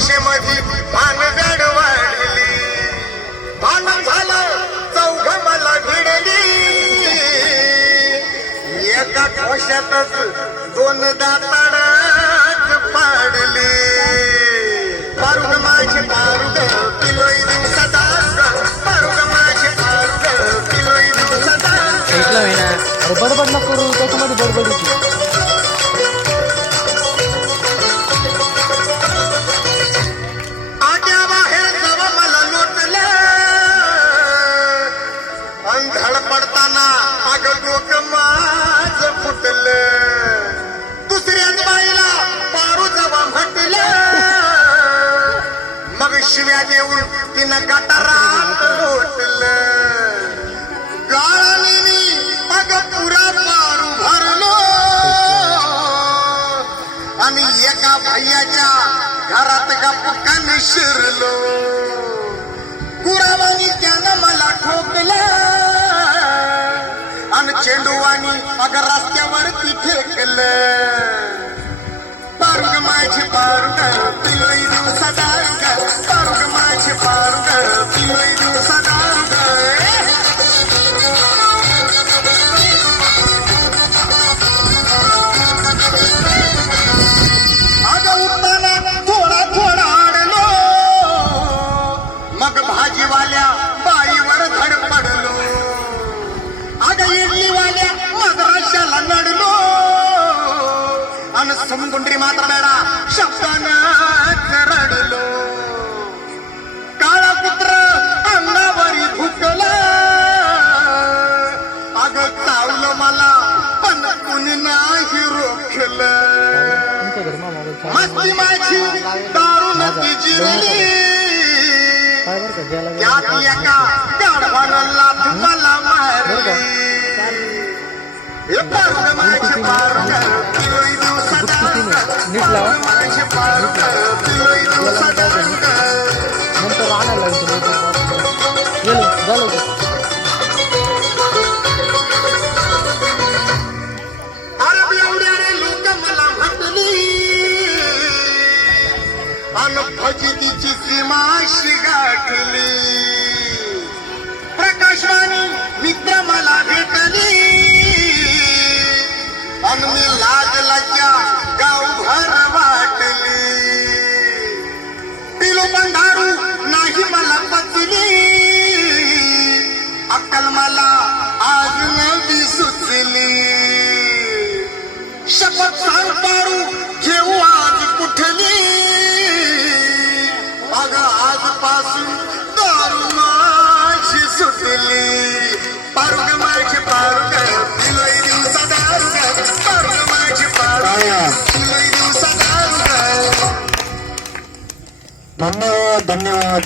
भाषेमध्ये भानगड वाढली, भांडण झालं चौघ मला भिडली, एका कोशातच दोन दाताडच पाडले. पारुग माझे पारुग पिलोय दिवसाचा, पारुग माझे पारुग पिलोय दिवसाचा. बडबड नको करू, त्याच्यामध्ये बडबड होती. आट्या बाहेर जवा मला लोटलं, अंधड पडताना अगं डोकं माझं फुटलं. दुसऱ्याच बाईला पारू जवा म्हटलं, मग शिव्या देऊन तिनं गटारात लोटलं. गाळाने मी अगं पुरा पारू भरलो आणि एका भैयाच्या घरात गप्पकान शिरलो. कुरावानी त्यानं मला ठोकलं आणि चेंडूवानी अगं रस्त्यावरती फेकलं. पारुग माझी पारुग पिलोय दिवसाचा, पारुग माझी पारुग पिलोय दिवसाचा. अगं उठताना थोडा थोडा आडलो, मग भाजीवाल्या बाईवर धड पडलो. अगं इडलीवाल्या मग रश्याला नडलो आणि समुद्री मात्र बेडा शब्दानं रडलो. काळा कुत्र अंगावरी भुकला, अगं चावलं मला पण कुणी नाही रोखलं. मस्ती माझी दारून ती जिरली, त्यात एका गाढवानं लाथ मला मारली. हे पारुग माझे पारुग पिलोय दिवसाचा, पारुग माझे पारुग पिलोय दिवसाचा. नंतर आणायला गेलो झालं. अरे एवढ्या रे लोक मला म्हटली आणि फजितीची सीमाशी गाठली. प्रकाशवाणी मित्र मला भेटली आणि मी लाजलाच्या गावभर वाटली. पिलो पण दारू नाही मला पचली, अक्कल मला आज नवी सुचली. शपथ सांग पारू घेऊ आज कुठली, अगं आजपासून दारू माझी सुटली. पारुग माझे पारुग पिलोय दिवसा दारुग, पारुग माझे पारुग पिलोय दिवसा दारुग. धन्यवाद धन्यवाद.